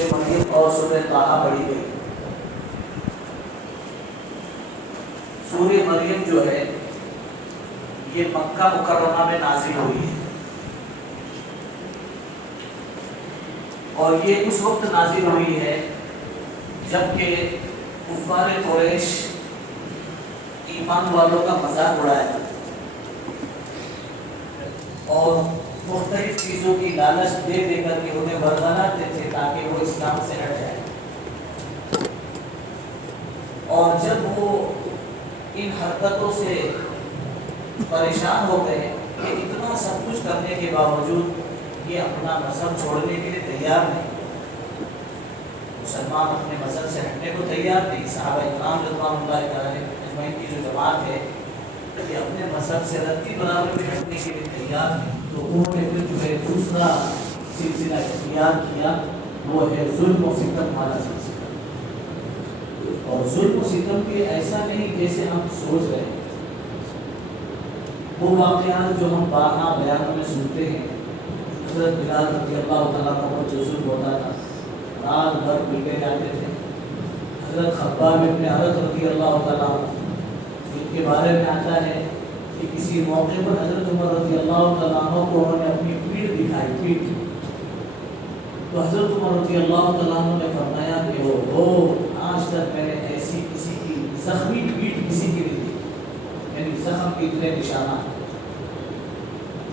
سورہ مریم اور سورہ طٰہٰ پڑھی گئی۔ سورہ مریم جو ہے یہ مکہ مکرمہ میں نازل ہوئی ہے، اور یہ اس وقت نازل ہوئی ہے جبکہ کفار قریش ایمان والوں کا مذاق اڑایا تھا اور مختلف چیزوں کی لالچ دے دے کر کے انہیں برگلاتے تھے تاکہ وہ اسلام سے ہٹ جائے، اور جب وہ ان حرکتوں سے پریشان ہو گئے کہ اتنا سب کچھ کرنے کے باوجود یہ اپنا مذہب چھوڑنے کے لیے تیار نہیں، مسلمان اپنے مذہب سے ہٹنے کو تیار نہیں، صحابہ اکرام رضوان اللہ تعالی اجمعین کی جو جماعت ہے یہ اپنے مذہب سے رتی برابر بھی ہٹنے کے لیے تیار نہیں، تو انہوں نے پھر جو ہے دوسرا سلسلہ اختیار کیا، وہ ہے ظلم و ستم والا سلسلہ۔ اور ظلم و ستم کے ایسا نہیں جیسے ہم سوچ رہے ہیں، وہ واقعات جو ہم بارہا بیانوں میں سنتے ہیں، حضرت بلال رضی اللہ تعالیٰ عنہ جو ظلم ہوتا تھا، رات بھر پیٹے جاتے تھے، حضرت خباب ابن عرت رضی اللہ تعالیٰ عنہ جن کے بارے میں آتا ہے کہ کسی موقع پر حضرت عمر رضی اللہ تعالیٰ عنہ کو انہوں نے اپنی پیٹھ دکھائی، پیٹھ، تو حضرت عمر رضی اللہ تعالیٰ عنہ نے فرمایا کہ وہ آج تک میں نے ایسی کسی کی زخمی پیٹھ کسی کی نہیں دی، یعنی زخم کے اتنے نشانات۔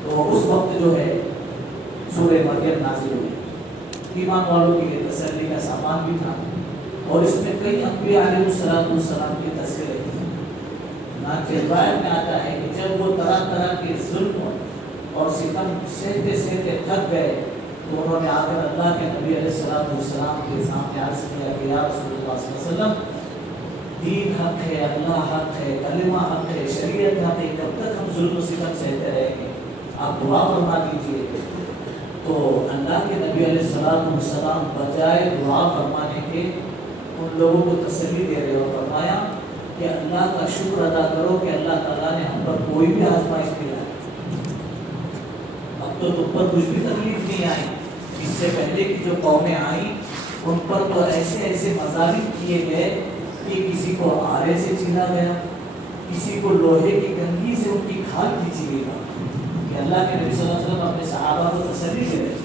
تو اس وقت جو ہے سورہ مریم نازل ہوئی، ایمان والوں کے لیے تسلی کا سامان بھی تھا، اور اس میں کئی انبیاء علیہ السلام کی تذکرے تھے۔ روایت میں آتا ہے کہ جب وہ طرح طرح کے ظلم اور ستم سہتے سہتے تھک گئے تو انہوں نے آ کر اللہ کے نبی علیہ السلام کے سامنے عرض کیا کہ یا رسول اللہ صلی اللہ علیہ وسلم، دین حق ہے، اللہ حق ہے، کلمہ حق ہے، شریعت حق ہے، کب تک ہم ظلم و ستم سہتے رہیں گے؟ آپ دعا فرما دیجیے۔ تو اللہ کے نبی علیہ السلام بجائے دعا فرمانے کے ان لوگوں کو تسلی دے رہے اور فرمایا کہ اللہ کا شکر ادا کرو کہ اللہ تعالیٰ نے ہم پر کوئی بھی آزمائش نہیں لائی، اب تو تم پر کچھ بھی تکلیف نہیں آئی، اس سے پہلے کی جو قومیں آئیں ان پر تو ایسے ایسے مظالم کیے گئے کہ کسی کو آرے سے چھیلا گیا، کسی کو لوہے کی کنگھی سے ان کی کھال کھینچی گئی، کہ اللہ کے نبی صلی اللہ علیہ وسلم اپنے صحابہ کو تسلی دے رہے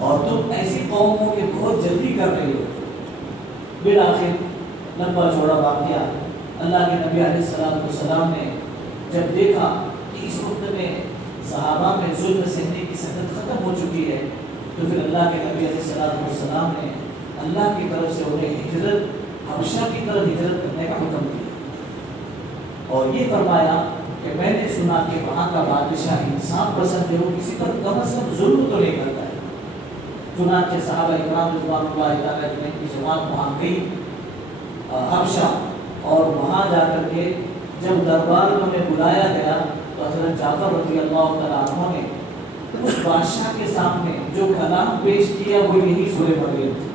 اور تم ایسی قوموں کے بہت جلدی کر رہے ہو۔ بالآخر لمبا چوڑا واقعہ، اللہ کے نبی علیہ السلام نے جب دیکھا کہ اس وقت میں صحابہ میں ظلم سہنے کی سطح ختم ہو چکی ہے، تو پھر اللہ کے نبی علیہ السلام نے اللہ کی طرف سے انہیں ہجرت، حبشہ کی طرف ہجرت کرنے کا حکم دیا، اور یہ فرمایا کہ میں نے سنا کہ وہاں کا بادشاہ انصاف پسند ہے، وہ کسی پر کم از کم ظلم تو نہیں کرتا ہے۔ چنانچہ صحابہ اکرام رضوان اللہ تعالیٰ اجمعین کی جماعت وہاں گئی حبشہ، اور وہاں جا کر کے جب دربار میں انہیں بلایا گیا تو حضرت جعفر رضی اللہ تعالیٰ عنہ نے اس بادشاہ کے سامنے جو کلام پیش کیا وہ یہی سورہ مریم تھی،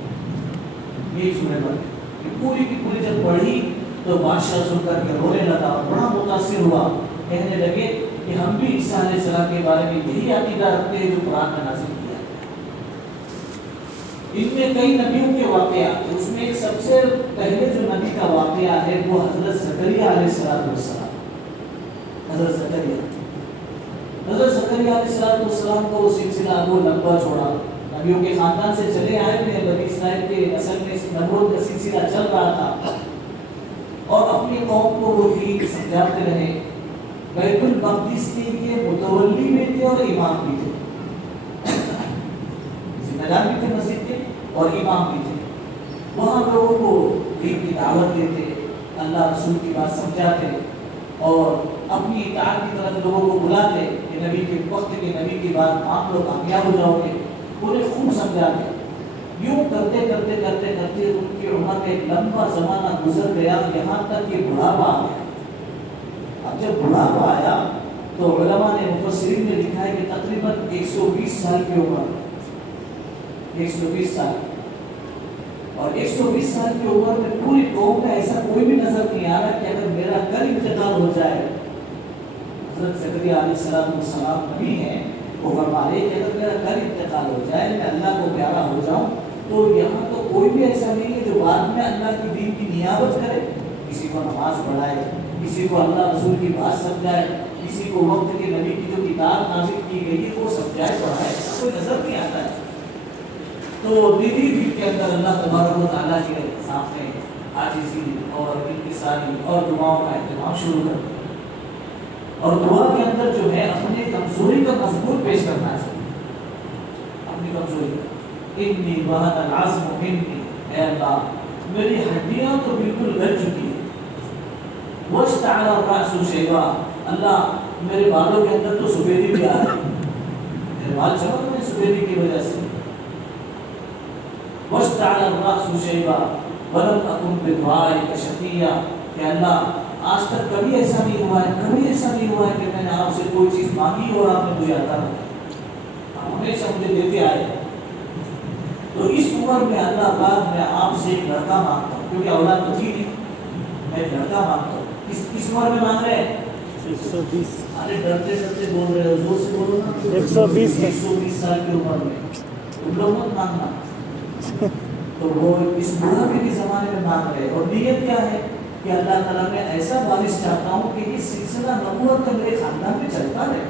یہی سورہ مریم کہ پوری کی پوری جب پڑھی تو بادشاہ سن کر کے رونے لگا اور بڑا متاثر ہوا، کہنے لگے کہ ہم بھی عیسیٰ علیہ السلام کے بارے میں یہی عقیدہ رکھتے ہیں جو قرآن میں نازل کیا ہے۔ ان میں کئی نبیوں کے واقعات، اس میں ایک سب سے پہلے جو نبی کا واقعہ ہے وہ حضرت زکریا علیہ السلام، حضرت زکریا علیہ السلام کو وہ سلسلہ وہ لمبا چھوڑا، نبیوں کے خاندان سے چلے آئے ہوئے بنی اسرائیل کے نسل میں نبوت کا سلسلہ چل رہا تھا، اور اپنی قوم کو وہ دین سمجھاتے رہے۔ بیت المقدس کے لیے متولی بھی تھے اور امام بھی تھے، ذمہ دار بھی تھے مسجد کے اور امام بھی تھے، وہاں لوگوں کو دین کی دعوت دیتے، اللہ رسول کی بات سمجھاتے اور اپنی اطاعت کی طرف لوگوں کو بلاتے کہ نبی کے وقت کے نبی کی بات مان لو کامیاب ہو جاؤ گے، انہیں خوب سمجھاتے۔ یوں کرتے کرتے کرتے کرتے ان کی عمر میں ایک لمبا زمانہ گزر گیا، یہاں تک کہ بڑھاپا آ گیا۔ اب جب بڑھاپا آیا تو علماء نے، مفسرین نے لکھا ہے کہ تقریباً 120 سال کی عمر، 120 سال، اور 120 سال کی عمر میں پوری قوم میں ایسا کوئی بھی نظر نہیں آ رہا کہ اگر میرا کل انتقال ہو جائے، حضرت زکریا علیہ السلام نبی ہیں، وہ فرما رہے کہ اگر میرا کل انتقال ہو جائے، میں اللہ کو پیارا ہو جاؤں تو یہاں تو کوئی بھی ایسا نہیں ہے جو بعد میں اللہ کی دین کی نیابت کرے، کسی کو نماز پڑھائے، کسی کو اللہ رسول کی بات سمجھائے، کسی کو وقت کے نبی کی جو کتاب نازل کی گئی ہے وہ سمجھائے پڑھائے، ایسا کوئی نظر نہیں آتا ہے۔ تو دینی دین کے اندر اللہ تبارک و تعالیٰ کے سامنے عاجزی اور انکساری اور دعاؤں کا اہتمام شروع کر دیا، اور دعا کے اندر جو ہے اپنی کمزوری کا مضمون پیش کرنا چاہیے، اپنی کمزوری کا، انی وہن العظم منی، اے اللہ میری ہڈیاں تو بالکل گل چکی ہیں، واشتعل الرأس شیبا، اللہ میرے بالوں کے اندر تو سفیدی بھی آ رہی ہے، میرے بال چمک رہے ہیں سفیدی کی وجہ سے، واشتعل الرأس شیبا ولم اکن بدعائک شقیا، کہ اللہ آج تک کبھی ایسا نہیں ہوا ہے، کبھی ایسا نہیں ہوا ہے کہ میں نے آپ سے کوئی چیز مانگی اور آپ نے مجھے عطا نہ کی، آپ ہمیشہ مجھے دیتے آئے۔ تو اس عمر میں اللہ پاک میں آپ سے ایک لڑکا مانگتا ہوں، کیونکہ اولاد تو تھی نہیں، میں ایک لڑکا مانگتا ہوں۔ کس عمر میں مانگ رہے ہیں؟ 120 ارے ڈرتے ڈرتے بول رہے ہو، زور سے بولو نا۔ 120 سال کی عمر میں تم لوگ مت مانگنا۔ تو وہ اس بڑھاپے کے زمانے میں مانگ رہے، اور نیت کیا ہے کہ اللہ تعالیٰ میں ایسا وارث چاہتا ہوں کہ یہ سلسلہ نبوت کا میرے خاندان میں چلتا رہے۔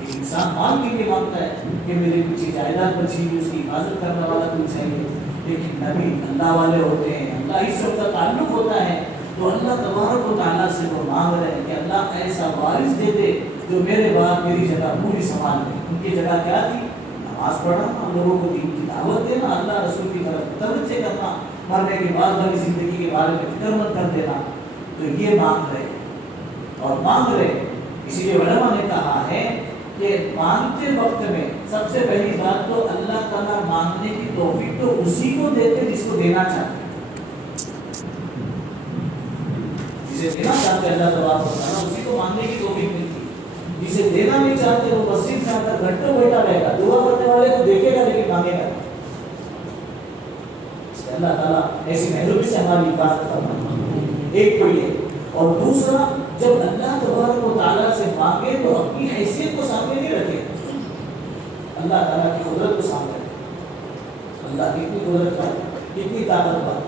ایک انسان مال کے لیے مانگتا ہے کہ میری کچھ جائیداد بچی ہوئی، اس کی حفاظت کرنے والا کوئی چاہیے، لیکن نبی اللہ والے ہوتے ہیں، اللہ ہی سب کا تعلق ہوتا ہے، تو اللہ تبارک و تعالیٰ سے وہ مانگ رہے ہیں کہ اللہ ایسا وارث دے دے جو میرے بعد میری جگہ پوری سنبھال لے۔ ان کی جگہ کیا تھی؟ نماز پڑھنا، لوگوں کو دین کی دعوت دینا، اللہ رسول کی طرف توجہ کرنا، مرنے کے بعد والی زندگی کے بارے میں فکر مت کر دینا۔ تو یہ مانگ رہے اور مانگ رہے، اسی لیے علماء نے کہا ہے کہ مانگتے وقت میں سب سے پہلی بات تو اللہ تعالیٰ مانگنے کی توفیق تو اسی کو دیتے جس کو دینا چاہتے ہیں، جسے دینا چاہتے اللہ تبارک و تعالیٰ اسی کو مانگنے کی توفیق ملتی ہے، جسے دینا نہیں چاہتے وہ مسجد میں آ کر گھنٹوں بیٹھا رہے گا، دعا کرنے والے کو دیکھے گا لیکن مانگے گا۔ اللہ تعالیٰ ایسی محرومی سے ہماری حفاظت کرنا، ایک تو یہ، اور دوسرا جب اللہ تبارک و تعالیٰ سے مانگے تو اپنی حیثیت کو سامنے نہیں رکھے، اللہ تعالیٰ کی قدرت کو سامنے رکھے، اللہ کی اتنی قدرت ہے، کتنی طاقت ہے۔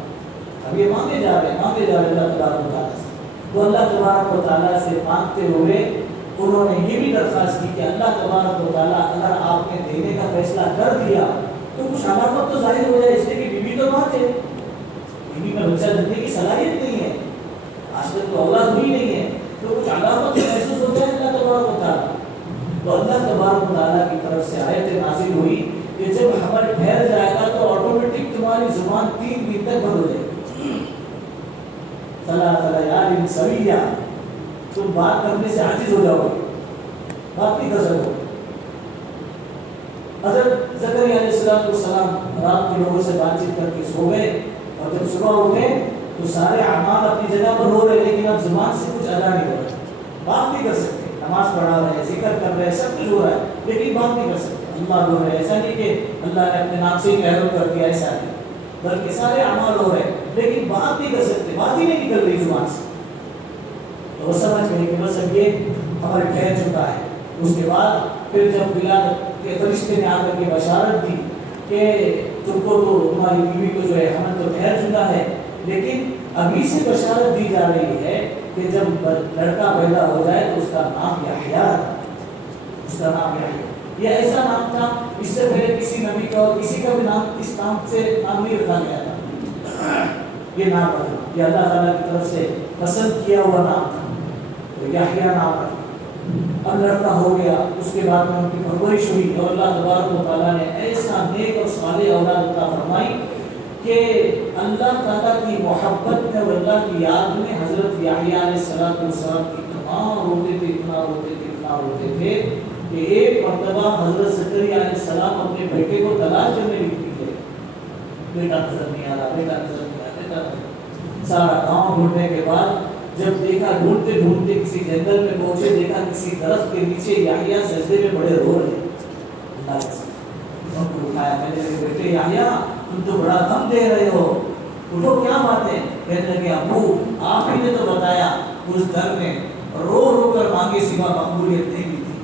اب یہ مانگے جا رہے اللہ تبارک و تعالیٰ سے، تو اللہ تبارک و تعالیٰ سے مانگتے ہوئے انہوں نے یہ بھی درخواست کی کہ اللہ تبارک و تعالیٰ اگر آپ نے دینے کا فیصلہ کر دیا تو کچھ علامت تو ظاہر ہو جائے، اس لیے کہ بیوی تو بات ہے، بیوی میں بچہ دینے کی صلاحیت نہیں ہے، آج تک تو اولاد ہوئی نہیں ہے، تو کچھ علامت محسوس ہو جائے اللہ تبارک و تعالیٰ۔ تو اللہ تبارک و تعالیٰ کی طرف سے آیت نازل ہوئی کہ جب حمل ٹھہر جائے گا تو آٹومیٹک تمہاری زبان 3 دن تک بند ہو جائے گی، لیال سویہ، تم بات کرنے سے عاجز ہو جاؤ گے، بات نہیں کر سکو گے۔ حضرت زکریا علیہ السلام رات کے لوگوں سے بات چیت کر کے سو گئے، اور جب صبح اٹھے تو سارے اعمال اپنی جگہ پر ہو رہے، لیکن اب زبان سے کچھ ادا نہیں ہو رہا، بات نہیں کر سکتے، نماز پڑھا رہے، ذکر کر رہے، سب کچھ ہو رہا ہے لیکن بات نہیں کر سکتے، اللہ بول رہے۔ ایسا نہیں کہ اللہ نے اپنے نام سے ہی محروم کر دیا، ایسا نہیں، بلکہ سارے اعمال ہو رہے لیکن بات نہیں کر سکتے، بات ہی نہیں نکل رہی زبان سے۔ تو وہ سمجھ گئے کہ بس اب یہ حمل ٹھہر چکا ہے۔ اس کے بعد پھر جب ولادت کے فرشتے نے آ کر کے بشارت دی کہ تم کو تو تمہاری بیوی کو جو ہے حمل تو ٹھہر چکا ہے، لیکن ابھی سے بشارت دی جا رہی ہے کہ جب لڑکا پیدا ہو جائے تو اس کا نام یحییٰ، اس کا نام یحییٰ۔ یہ ایسا نام تھا، اس سے پہلے کسی نبی کا اور کسی کا بھی نام اس نام سے نام نہیں رکھا گیا تھا، یہ نام رکھا، یہ اللہ تعالیٰ کی طرف سے پسند کیا ہوا نام تھا، تو یحییٰ نام رکھا۔ اب لڑکا ہو گیا، اس کے بعد میں ان کی پرورش ہوئی، اور اللہ تبارک و تعالیٰ نے ایسا نیک اور صالح اولاد عطا فرمائی کہ اللہ تعالیٰ کی محبت میں اور اللہ کی یاد میں حضرت یحییٰ علیہ السلام اتنا روتے تھے، اتنا روتے تھے، اتنا روتے تھے کہ ایک مرتبہ حضرت زکریا علیہ السلام اپنے بیٹے کو تلاش کرنے نکلے، بیٹا نظر نہیں آ رہا، بیٹا نظر نہیں آ رہا، بیٹا نظر۔ سارا گاؤں ڈھونڈنے کے بعد جب دیکھا، ڈھونڈتے ڈھونڈتے کسی جنگل میں پہنچے، دیکھا کسی درخت کے نیچے یحییٰ سجدے میں بڑے رو رہے، اللہ کے ساتھ ان کو اٹھایا، میں نے کہا بیٹے یحییٰ تم تو بڑا غم دے رہے ہو، اٹھو کیا بات ہے؟ کہنے لگے ابو آپ ہی نے تو بتایا اس گھر میں رو رو کر مانگے سوا مقبولیت نہیں ملتی،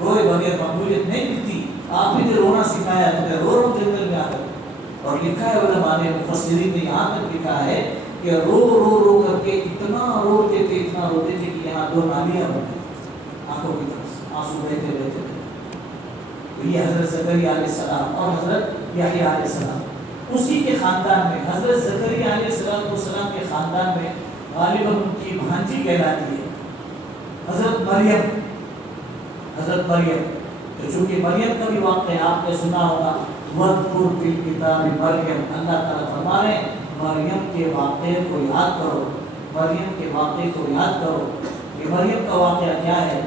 روئے بغیر مقبولیت نہیں ملتی، آپ ہی نے رونا سکھایا، تمہیں رو رو جنگل میں آ کر اور لکھا ہے علماء نے مفسرین نے یہاں تک لکھا ہے کہ رو رو رو کر کے اتنا روتے تھے کہ یہاں دو نالیاں بن گئی آنکھوں کی طرف آنسو بہتے بہتے تھے. یہ حضرت زکریا علیہ السلام اور حضرت یحییٰ علیہ السلام اسی کے خاندان میں حضرت زکریا علیہ السلام کے خاندان میں غالباً ان کی بھانجی کہلاتی ہے حضرت مریم. حضرت مریم تو چونکہ مریم کا بھی واقعہ آپ نے سنا ہوگا وَاذْكُرْ فِي الْكِتَابِ مریم. اللہ تعالیٰ فرما رہے ہیں مریم کے واقعے کو یاد کرو, مریم کے واقعے کو یاد کرو. یہ مریم کا واقعہ کیا ہے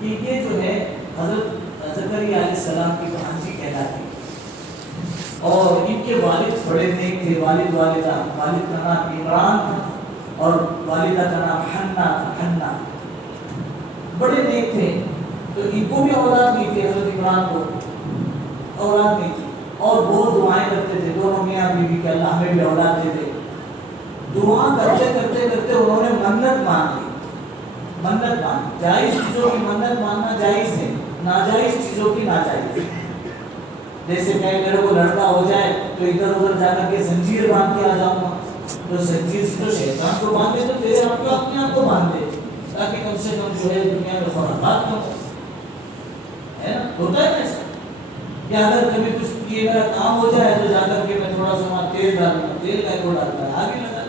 کہ یہ جو ہے حضرت زکریا علیہ السلام کی بھانجی کہلاتی ہے اور ان کے والد بڑے نیک تھے. والد کا نام عمران تھا اور والدہ کا نام حنا تھا. حنا بڑے نیک تھے تو ان کو بھی اولاد نہیں تھی. حضرت عمران کو اولاد نہیں تھی اور بہت دعائیں کرتے تھے دونوں میاں بیوی کہ اللہ ہمیں بھی اولاد دے دے. دعا کرتے کرتے کرتے انہوں نے منت مان لی. منت مان, جائز چیزوں کی منت ماننا جائز ہے, ناجائز چیزوں کی ناجائز. جیسے کہ میرے کو لڑکا ہو جائے تو ادھر ادھر جا کر کے زنجیر باندھ کے آ جاؤں گا, تو زنجیر سے تو شیطان کو باندھے تو تیرے آپ کو اپنے آپ کو باندھ دے تاکہ کم سے کم جو ہے دنیا میں خرافات نہ ہو. ہے نا, ہوتا ہے ایسا. یا اگر کبھی کچھ یہ میرا کام ہو جائے تو جا کر کے میں تھوڑا سا وہاں تیل ڈالوں گا, تیل کا کو ڈالتا ہے آگے لگا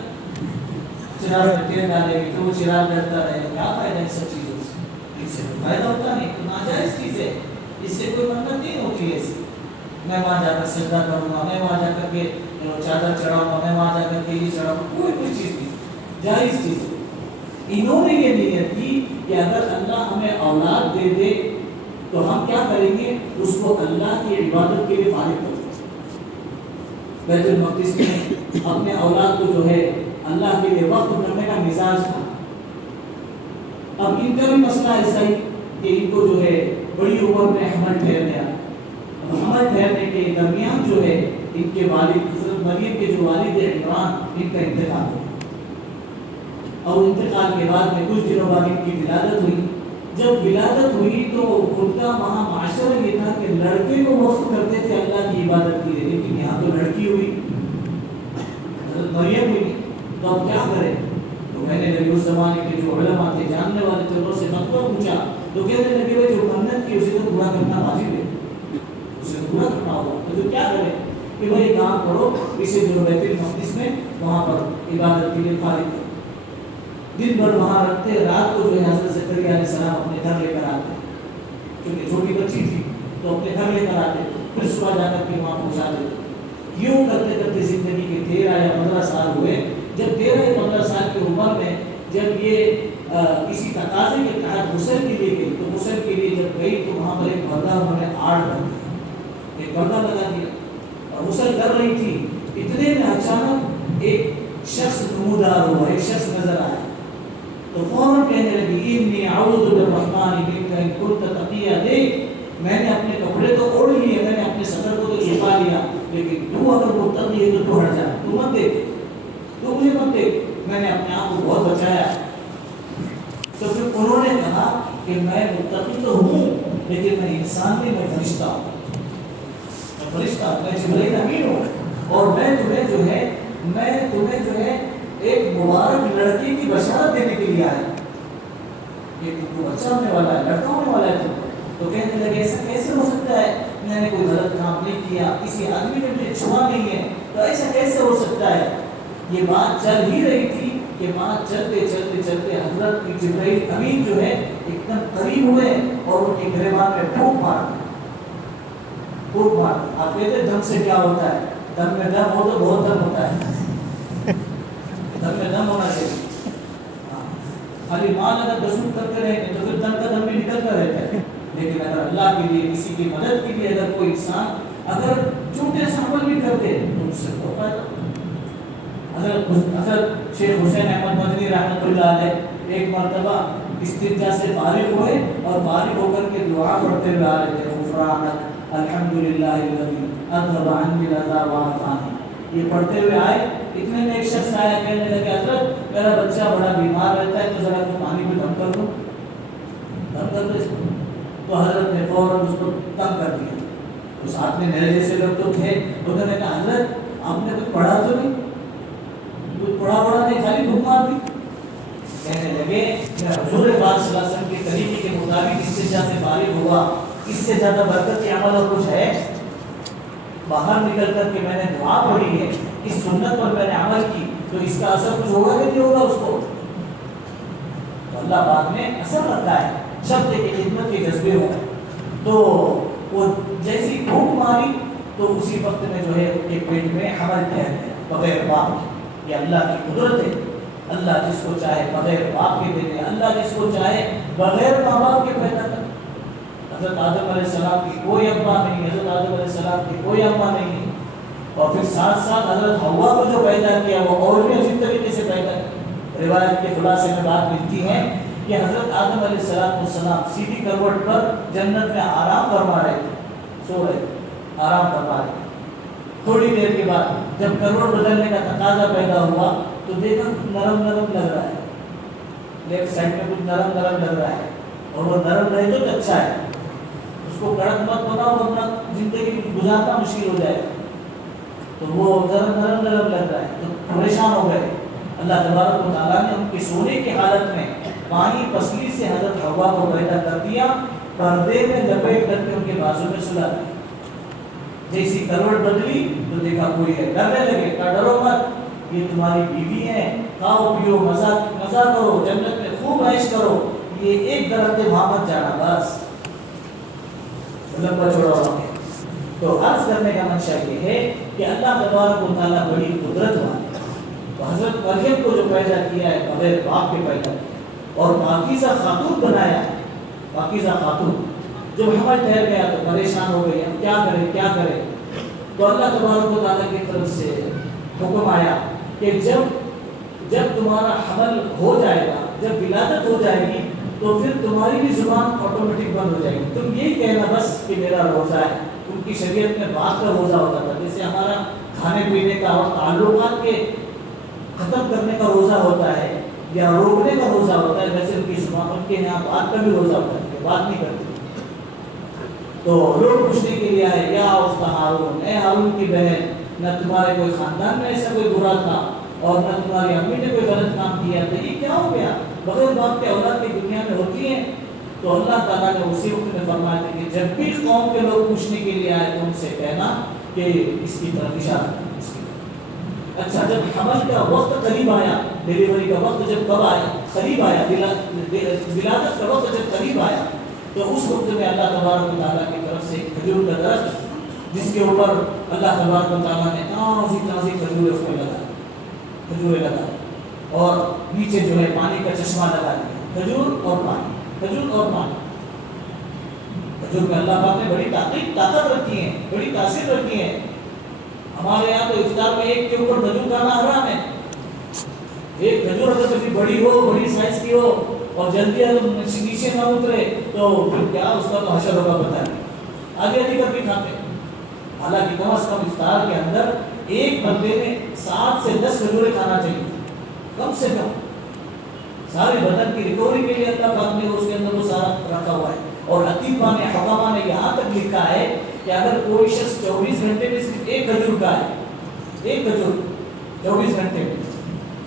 چراغ میں تیل ڈالے گی تو وہ چراغ ڈرتا رہے گا. کیا فائدہ ان سب چیزوں سے, ان سے فائدہ ہوتا نہیں. تو ناجائز چیز ہے, اس سے کوئی منت نہیں ہوتی ہے. ایسی میں وہاں جا کر سجدہ کروں گا, میں وہاں جا کر کے چادر چڑھاؤں گا, میں وہاں جا کر کے یہ چڑھاؤں گا, کوئی چیز نہیں, جائز چیز ہے. انہوں نے یہ نیت کی کہ اگر اللہ ہمیں اولاد دے دے تو ہم کیا کریں گے, اس کو اللہ کی عبادت کے لیے فارغ کریں گے. بیت المقدس میں اپنے اولاد کو جو ہے اللہ کے لیے وقف کرنے کا مزاج تھا. اب ان کا بھی مسئلہ ایسا ہی کہ ان کو جو ہے بڑی عمر میں حمل ٹھہر گیا. اب حمل ٹھہرنے کے درمیان جو ہے ان کے والد حضرت مریم کے جو والد عمران ان کا انتقال ہو گیا اور انتقال کے بعد میں کچھ دنوں بعد ان کی ولادت ہوئی. جب ولادت ہوئی تو ان کا وہاں معاشرہ یہ تھا کہ لڑکے کو وقف کرتے تھے اللہ کی عبادت کے لیے, لیکن یہاں تو لڑکی ہوئی حضرت مریم ہوئی, تو اب کیا کریں. تو کہنے لگے اس زمانے کے جو علماء تھے جاننے والے تھے انہوں سے فتویٰ پوچھا تو کہنے لگے بھائی جو منت کی اسے تو پورا کرنا واجب ہے, اسے تو پورا کرنا ہوگا. تو کیا کریں کہ بھائی کام کرو اسے جو بیت المقدس میں وہاں پر عبادت کے لیے فارغ کرو. دن بھر وہاں رکھتے, رات کو جو ہے حضرت زکریا علیہ السلام اپنے گھر لے کر آتے, کیونکہ چھوٹی بچی تھی تو اپنے گھر لے کر آتے, پھر صبح جا کر کے وہاں پہنچا دیتے. یوں کرتے کرتے زندگی کے 13 یا 15 سال ہوئے. جب 13 یا 15 سال کی عمر میں جب یہ کسی تقاضے کے تحت غسل کے لیے گئی تو غسل کے لیے جب گئی تو وہاں پر ایک پردہ انہوں نے آڑ کر دیا, ایک پردہ لگا دیا اور غسل کر رہی تھی. اتنے میں اچانک ایک شخص نمودار ہوا, ایک شخص نظر آیا تو فوراً کہنے لگی انی اعوذ بالرحمن منک ان کنت تقیہ. دیکھ میں نے اپنے کپڑے تو اوڑھ لیے, میں نے اپنے سطر کو تو چھپا لیا, لیکن تو اگر متقی ہے تو ہٹ جا, تو مت دیکھ, تو مجھے مت دیکھ, میں نے اپنے آپ کو بہت بچایا. تو پھر انہوں نے کہا کہ میں متقی تو ہوں لیکن میں انسان نہیں, میں فرشتہ ہوں, میں فرشتہ, میں جبرائیل امین ہوں اور میں تمہیں جو ہے ایک مبارک لڑکی کی بشارت دینے کے لیے آیا کہ تم کو بچہ ہونے والا ہے, لڑکا ہونے والا ہے تم کو. تو کہنے لگے ایسا کیسے ہو سکتا ہے, میں نے کوئی غلط کام نہیں کیا, کسی آدمی نے مجھے چھوا نہیں ہے, تو ایسا کیسے ہو سکتا ہے. یہ بات چل ہی رہی تھی کہ بات چلتے چلتے چلتے حضرت جبرائیل امین جو ہے ایک دم قریب ہوئے اور ان کے گریبان میں پھونک مار دی. آپ کہتے دم سے کیا ہوتا ہے, دم میں دم ہو تو بہت دم ہوتا ہے, دم میں دم ہونا چاہیے. خالی مال اگر دسوٹ کرتے رہیں گے تو پھر دم کا دم بھی نکلتا رہتا ہے, لیکن اگر اللہ کے لیے کسی کی مدد کے لیے اگر کوئی انسان اگر جھوٹے سے عمل بھی کرتے تو اس سے بہت فائدہ. حضرت شیخ حسین احمد مدنی رحمۃ اللہ علیہ ایک مرتبہ استنجا سے فارغ ہوئے اور فارغ ہو کر کے دعا پڑھتے ہوئے آ رہے تھے, غفرانک الحمدللہ الذی اذهب عنی العذا وعافانی. یہ پڑھتے ہوئے آئے, اتنے میں ایک شخص آیا, کہنے لگے حضرت میرا بچہ بڑا بیمار رہتا ہے تو ذرا تو پانی میں دم کر دو, دم کر دو اس کو. تو حضرت نے فوراً اس کو دم کر دیا. تو ساتھ میں میرے جیسے لوگ تو تھے, انہوں نے کہا حضرت آپ نے کچھ پڑھا تو نہیں، کچھ پڑھا نہیں، خالی گھوم مار دی۔ کہنے لگے میں حضور پاک صلی اللہ علیہ وسلم کے طریقے کے مطابق استنجا سے فارغ ہوا، اس سے زیادہ برکت کے عمل اور کچھ ہے؟ باہر نکل کر کے میں نے دعا پڑھی ہے، اس سنت پر میں نے عمل کی، تو اس کا اثر کچھ ہوگا کہ نہیں ہوگا اس کو؟ تو اللہ پاک نے اثر رکھا ہے، شبد کی خدمت کے جذبے ہوں۔ تو وہ جیسی بھوک ماری تو اسی وقت میں جو ہے ان کے پیٹ میں حمل ٹھہر گیا بغیر باپ کے۔ یہ اللہ کی قدرت ہے، اللہ جس کو چاہے بغیر باپ کے دے دے، اللہ جس کو چاہے بغیر ماں باپ کے پیدا کر۔ حضرت آدم علیہ السلام کی کوئی ابا نہیں، حضرت آدم علیہ السلام کی کوئی اماں نہیں، اور پھر ساتھ ساتھ حضرت حوا کو جو پیدا کیا وہ اور بھی عجیب طریقے سے پیدا کیا۔ روایت کے خلاصے میں بات ملتی ہے کہ حضرت آدم علیہ السلام سیدھی کروٹ پر جنت میں آرام فرما رہے تھے، سو رہے تھے، آرام فرما رہے تھے۔ تھوڑی دیر کے بعد جب کروٹ بدلنے کا تقاضا پیدا ہوا تو دیکھا کچھ نرم نرم لگ رہا ہے، لیفٹ سائڈ میں کچھ نرم نرم لگ رہا ہے، اور وہ نرم رہے تو اچھا ہے، اس کو کڑک مت بناؤ ورنہ زندگی گزارنا مشکل ہو جائے گا۔ تو وہ نرم نرم لگ رہا ہے تو پریشان ہو گئے۔ اللہ تبارک و تعالیٰ نے ان کے سونے کی حالت میں پانی پسلی سے حضرت حوا کو پیدا کر دیا، پردے میں لپیٹ کر کے ان کے بازو میں سلا دیا۔ جیسی کروٹ بدلی تو دیکھا کوئی ہے، ڈرنے لگے، کہا ڈرو مت، یہ تمہاری بیوی ہے، کھاؤ پیو مزہ کرو، جنت میں خوب عیش کرو، یہ ایک درخت ہے وہاں مت جانا، بس لمبا چوڑا ہوا ہے۔ تو عرض کرنے کا منشا یہ ہے کہ اللہ تبارک و تعالیٰ بڑی قدرت والے ہے۔ تو حضرت مریم کو جو پیدا کیا ہے بغیر باپ کے پیدا کیا اور پاکیزہ خاتون بنایا ہے، پاکیزہ خاتون، جب حمل ٹھہر گیا تو پریشان ہو گئی، اب کیا کرے؟ تو اللہ تبارک و تعالیٰ کی طرف سے حکم آیا کہ جب تمہارا حمل ہو جائے گا، جب ولادت ہو جائے گی تو پھر تمہاری بھی زبان آٹومیٹک بند ہو جائے گی، تم یہی کہنا بس کہ میرا روزہ ہے۔ ان کی شریعت میں بات کا روزہ ہوتا تھا، جیسے ہمارا کھانے پینے کا اور تعلقات کے ختم کرنے کا روزہ ہوتا ہے یا روکنے کا روزہ ہوتا ہے، ویسے ان کی زبان، ان کے یہاں بات کا بھی روزہ ہوتا ہے، بات نہیں کرتے۔ تو لوگ پوچھنے کے لیے آئے، یا اخت ہارون، اے ہارون کی بہن، نہ تمہارے کوئی خاندان میں ایسا کوئی برا تھا اور نہ تمہاری امی نے کوئی غلط کام کیا تھا، یہ کیا ہو گیا؟ بغیر باپ کے اولاد کی دنیا میں ہوتی ہے۔ تو اللہ تعالیٰ نے اسی وقت میں فرمایا تھا کہ جب بھی قوم کے لوگ پوچھنے کے لیے آئے تو ان سے کہنا کہ اس کی طرف اشارہ کرنا، اس کی طرف۔ اچھا، جب حمل کا وقت قریب آیا، ڈیلیوری کا وقت جب کب آیا؟ قریب آیا، ولادت کا وقت جب قریب آیا تو اس وقت میں اللہ تبارک و تعالیٰ کی طرف سے کھجور کا درخت، جس کے اوپر اللہ تبارک و تعالیٰ نے تازی کھجوریں اس میں کھجوریں لگا اور نیچے جو ہے پانی کا چشمہ لگا دیا، کھجور اور پانی، کھجور اور پانی۔ کھجور میں اللہ پاک نے بڑی طاقت رکھی ہے، بڑی تاثیر رکھی ہے۔ ہمارے یہاں تو افطار میں ایک کے اوپر کھجور کھانا حرام ہے۔ ایک کھجور اگر کبھی بڑی ہو، بڑی سائز کی ہو اور جلدی نیچے نہ اترے تو پھر کیا اس کا تو حشر ہوگا پتہ نہیں، آگے آگے کر کے کھاتے۔ حالانکہ کم از کم افطار کے اندر ایک بندے نے 7 سے 10 کھجوریں کھانا چاہیے، کم سے کم، سارے بدن کی ریکوری کے لیے اللہ پاک نے اس کے اندر وہ سارا رکھا ہوا ہے۔ اور حکیمہ نے، حکامہ نے یہاں تک لکھا ہے کہ اگر کوئی شخص 24 گھنٹے میں صرف ایک کھجور کھائے، ایک کھجور 24 گھنٹے میں،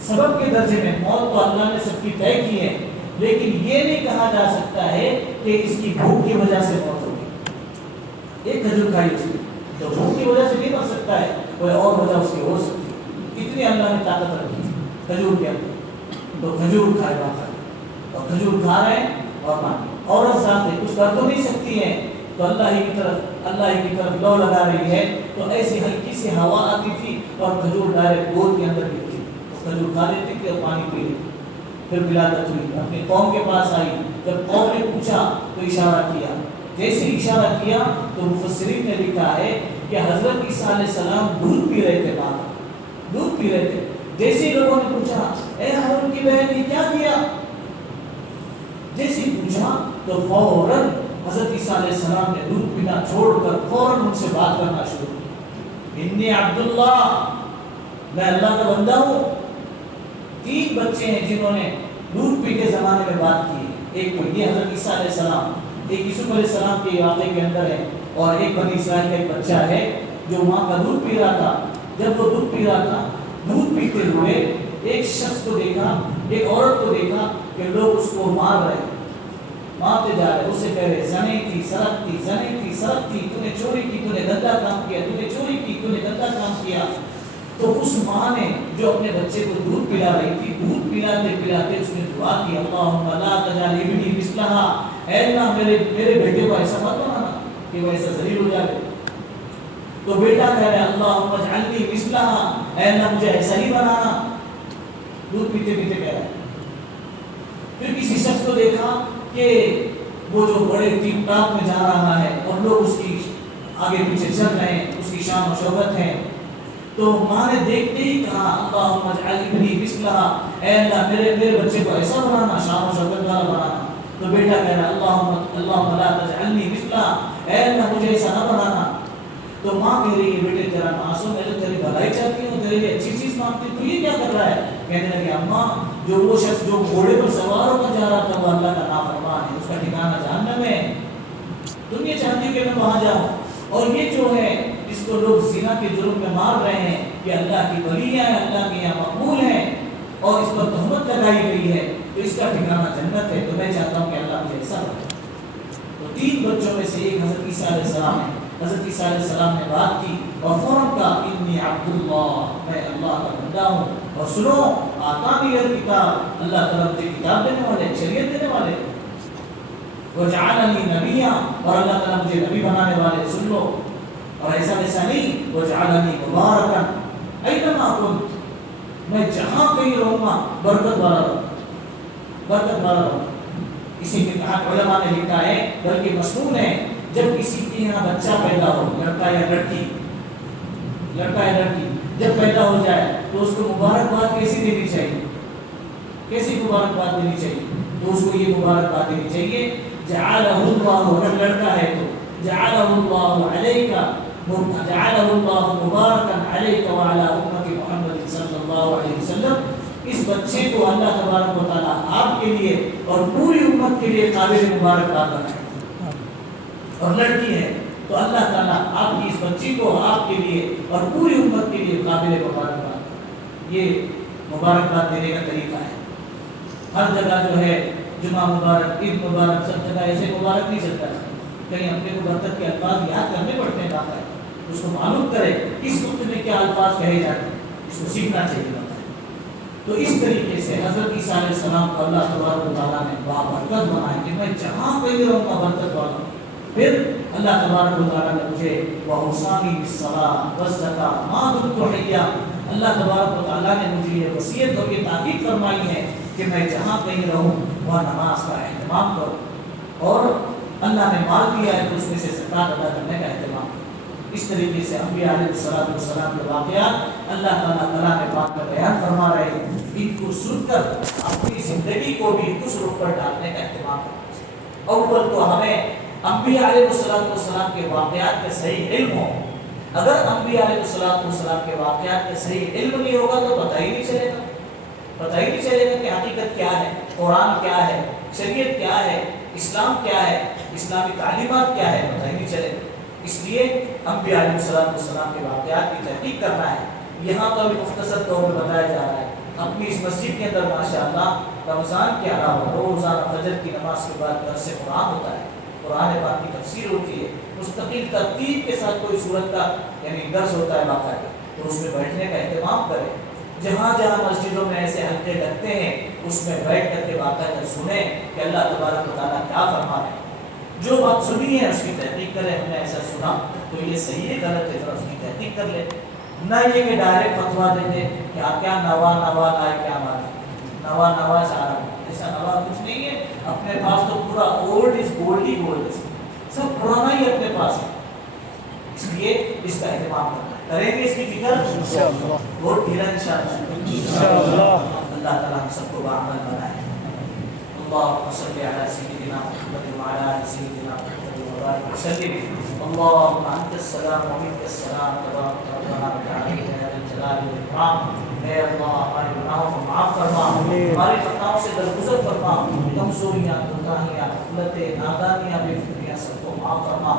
سبب کے درجے میں، موت تو اللہ نے سب کی طے کی ہے، لیکن یہ نہیں کہا جا سکتا ہے کہ اس کی بھوک کی وجہ سے موت ہوگی۔ ایک کھجور کھائی اس نے تو بھوک کی وجہ سے نہیں مر سکتا ہے، کوئی اور وجہ اس کی ہو سکتی ہے، اتنی اللہ نے طاقت رکھی ہے کھجور کے اندر۔ تو کھجور کھائے باقاعدہ، اور کھجور کھا رہے ہیں اور ماں عورت ذات کچھ کر تو نہیں سکتی ہے تو اللہ ہی کی طرف لو لگا رہی ہے، تو ایسی ہلکی سی ہوا آتی تھی اور کھجور ڈائریکٹ گود کے اندر گرتی تھی، کھجور کھا لیتی تھی اور پانی پی لیتی۔ پھر ولادت ہوئی، اپنی قوم کے پاس آئی، جب قوم نے پوچھا تو اشارہ کیا، جیسے اشارہ کیا تو مفسرین نے لکھا ہے کہ حضرت عیسیٰ علیہ السلام دودھ پی رہے تھے، دودھ پی رہے تھے۔ جیسے ہی لوگوں نے پوچھا، اے ہارون کی بہن یہ کیا کیا؟ جیسے پوچھا تو فوراً حضرت عیسیٰ علیہ السلام نے دودھ پینا چھوڑ کر فوراً ان سے بات کرنا شروع کی۔ انی عبداللہ، میں اللہ کا بندہ ہوں۔ 3 بچے ہیں جنہوں نے دودھ پی کے زمانے میں بات کی ہے، ایک کو یہ حضرت عیسیٰ علیہ السلام، ایک یوسف علیہ السلام کے واقعے کے اندر ہے، اور ایک بنی اسرائیل کا ایک بچہ ہے جو ماں کا دودھ پی رہا تھا۔ جب وہ دودھ پی رہا تھا، دودھ پیتے ہوئے ایک شخص کو دیکھا، ایک عورت کو دیکھا کہ لوگ اس کو مار رہے ہیں، مارتے جا رہے، اسے کہہ رہے زنی تھی سرک تھی، زنی تھی سرک تھی، تو نے چوری کی، تو نے گندا کام کیا، تو نے چوری کی، تو نے گندا کام کیا۔ تو اس ماں نے جو اپنے بچے کو دودھ پلا رہی تھی، دودھ پلاتے پلاتے اس نے دعا کی، اللہم لا تجعل ابنی مثلہا، اے اللہ میرے بیٹے کو ایسا مت بنانا کہ وہ ایسا ذلیل ہو جائے۔ تو بیٹا کہہ رہا ہے اللہم اجعلنی مثلہا، اے اللہ مجھے ایسا ہی بنانا، دودھ پیتے پیتے کہہ رہا ہے۔ پھر کسی شخص کو دیکھا کہ وہ جو بڑے ٹیپ ٹاپ میں جا رہا ہے اور لوگ اس کی آگے پیچھے چل رہے ہیں، اس کی شان و شوکت ہے، تو ماں نے دیکھتے ہی کہا اللہم اجعل ابنی مثلہا، اے اللہ میرے بچے کو ایسا بنانا، شان و شوکت والا بنانا۔ تو بیٹا کہہ رہا ہے اللہم لا تجعلنی مثلہا، اے اللہ مجھے ایسا نہ بنانا۔ تو ماں کہہ رہی ہے بیٹے تیرا معصوم، میں تو تیری بھلائی چاہتی ہوں، تیرے لیے اچھی چیز مانگتی ہوں، تو یہ کیا کر رہا ہے؟ کہنے لگے اماں جو وہ شخص جو گھوڑے پر سوار ہو کر جا رہا تھا وہ اللہ کا نافرمان ہے، اس کا ٹھکانہ جہنم ہے، تم یہ چاہتی ہو کہ میں وہاں جاؤں۔ اور یہ جو ہے اس کو لوگ زنا کے جرم میں مار رہے ہیں، کہ اللہ کی ولیاں ہیں، اللہ کے یہاں مقبول ہیں، اور اس پر تہمت لگائی گئی ہے، تو اس کا ٹھکانہ جنت ہے، تو میں چاہتا ہوں کہ اللہ مجھے ایسا بنائے۔ تو 3 بچوں میں سے ایک حضرت عیسیٰ علیہ السلام ہے۔ حضرت عیسیٰ علیہ السلام نے بات کی اور فوراً کہا انی عبداللہ، میں اللہ کا بندہ ہوں، اور سنو آتانی الکتاب، اللہ تعالیٰ مجھے کتاب دینے والے، شریعت دینے والے، وجعلنی نبیا، اور اللہ تعالیٰ مجھے نبی بنانے والے، سن لو۔ اور ایسا ویسا نہیں، وجعلنی مبارکا اینما کنت، میں جہاں کہیں رہوں گا برکت والا رہوں، برکت والا رہوں۔ اسی کے تحت علماء نے لکھا ہے، بلکہ مسنون ہے، جب کسی کے یہاں بچہ پیدا ہو، لڑکا یا لڑکی، لڑکا یا لڑکی جب پیدا ہو جائے تو اس کو مبارکباد کیسی دینی چاہیے؟ کیسی مبارکباد دینی چاہیے؟ تو اس کو یہ مبارکباد دینی چاہیے جعلہ اللہ، اگر لڑکا ہے تو جعلہ اللہ علیک، جعلہ اللہ مبارکا علیک وعلی امت محمد صلی اللہ علیہ وسلم، اس بچے کو اللہ تبارک و تعالیٰ آپ کے لیے اور پوری امت کے لیے قابل مبارکباد بنائے۔ اور لڑکی ہے تو اللہ تعالیٰ آپ کی اس بچی کو آپ کے لیے اور پوری امت کے لیے قابل مبارکباد، یہ مبارکباد دینے کا طریقہ ہے۔ ہر جگہ جو ہے جمعہ مبارک، عید مبارک، سب جگہ ایسے مبارک نہیں چلتا ہے، کہیں اپنے کو برکت کے الفاظ یاد کرنے پڑتے ہیں، باقاعدہ اس کو معلوم کرے کس وقت میں کیا الفاظ کہے جاتے ہیں، اس کو سیکھنا چاہیے۔ تو اس طریقے سے حضرت عیسیٰ علیہ السلام کو اللہ تبارک و تعالیٰ نے بابرکت بنایا کہ میں جہاں کہیں رہوں گا برکت والا ہوں۔ پھر اللہ تبارک و تعالیٰ نے مجھے وَأَوْصَانِي بِالصَّلَاةِ وَالزَّكَاةِ مَا دُمْتُ حَيًّا، اللہ تبارک و تعالیٰ نے مجھے یہ وصیت اور یہ تاکید فرمائی ہے کہ میں جہاں کہیں رہوں وہاں نماز کا اہتمام کروں، اور اللہ نے مال دیا ہے تو اس میں سے زکوٰۃ ادا کرنے کا اہتمام کروں۔ اس طریقے سے انبیاء علیہ السلام کے واقعات اللہ تعالیٰ کلام پاک میں بیان فرما رہے ہیں، ان کو سن کر اپنی زندگی کو بھی اس رخ پر ڈالنے کا اہتمام کرنا چاہیے۔ اول تو ہمیں انبیاء علیہ السلام کے واقعات کا صحیح علم ہو۔ اگر انبیاء علیہ السلام کے واقعات کا صحیح علم نہیں ہوگا تو پتہ ہی نہیں چلے گا، پتہ ہی نہیں چلے گا کہ حقیقت کیا ہے، قرآن کیا ہے، شریعت کیا ہے، اسلام کیا ہے، اسلامی تعلیمات کیا ہے، پتہ ہی نہیں چلے گا۔ اس لیے انبیاء علیہ السلام کے واقعات کی تحقیق کرنا ہے۔ یہاں تو ابھی مختصر طور پر بتایا جا رہا ہے۔ اپنی اس مسجد کے اندر ماشاءاللہ رمضان کے علاوہ روزانہ فجر کی نماز کے بعد درس قرآن ہوتا ہے، قرآن پاک کی تفسیر ہوتی ہے، مستقل ترتیب کے ساتھ کوئی صورت کا یعنی درس ہوتا ہے باقاعدہ، تو اس میں بیٹھنے کا اہتمام کریں۔ جہاں جہاں مسجدوں میں ایسے حلقے لگتے ہیں اس میں بیٹھ کر کے باقاعدہ سنیں کہ اللہ تبارک و تعالیٰ کیا فرما رہے ہیں۔ جو بات سنی ہے اس کی تحقیق کریں، ہم نے ایسا سنا تو یہ صحیح ہے غلط ہے، ذرا اس کی تحقیق کر لیں، نہ یہ کہ ڈائریکٹ فتوا دے دیں کہ آپ کیا نوا لائے، کیا بات ہے نوا سارا، ایسا نوا کچھ نہیں ہے۔ اپنے پاس تو پورا old is gold he gold ہے، سب پرانا ہی اپنے پاس ہے، اس لیے اس کا اہتمام کرنا ہے۔ کریں گے اس کی فکر انشاءاللہ، بہت ڈھیلا انشاءاللہ۔ اللہ تعالیٰ ہم سب کو باعمل بنائے۔ اللهم صل على سيدنا محمد وعلى ال سيدنا محمد وبارك وسلم۔ اللهم انت السلام ومنك السلام، تبارك ربنا وتعالى يا ذا الجلال والاكرام۔ اے اللہ ہمارے گناہوں کو معاف فرما، ہماری خطاؤں سے درگزر فرما، کمزوریاں، کوتاہیاں، غفلتیں، نادانیاں، بے فکریاں سب کو معاف فرما۔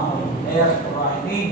اے ارحم الراحمین،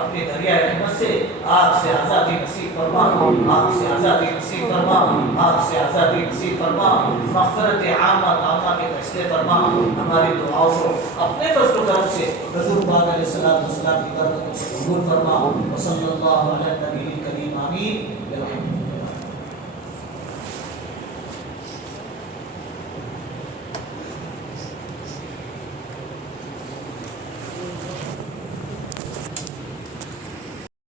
اپنے دریائے رحمت سے آگ سے آزادی نصیب فرما، آگ سے آزادی نصیب فرما، آگ سے آزادی نصیب فرما، مغفرت عامہ تامہ کے فیصلے فرما، ہماری دعاؤں کو اپنے فضل و کرم سے حضور پاک علیہ السلام کی برکت سے قبول فرما۔ وصلی اللہ علی النبی الکریم